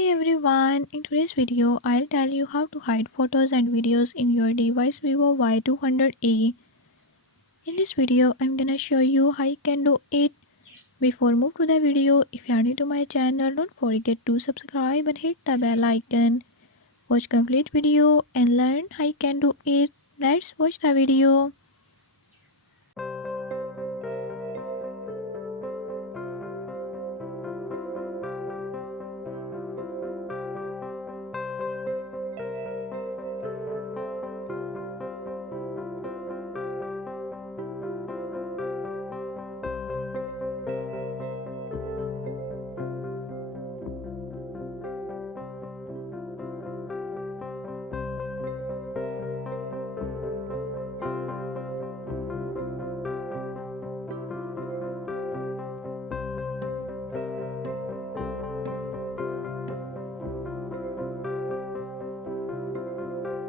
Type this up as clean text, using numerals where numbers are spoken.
Hey everyone, in today's video I'll tell you how to hide photos and videos in your device Vivo Y200e. In this video I'm gonna show you how you can do it. Before move to the video, if you are new to my channel, don't forget to subscribe and hit the bell icon. Watch complete video and learn how you can do it. Let's watch the video.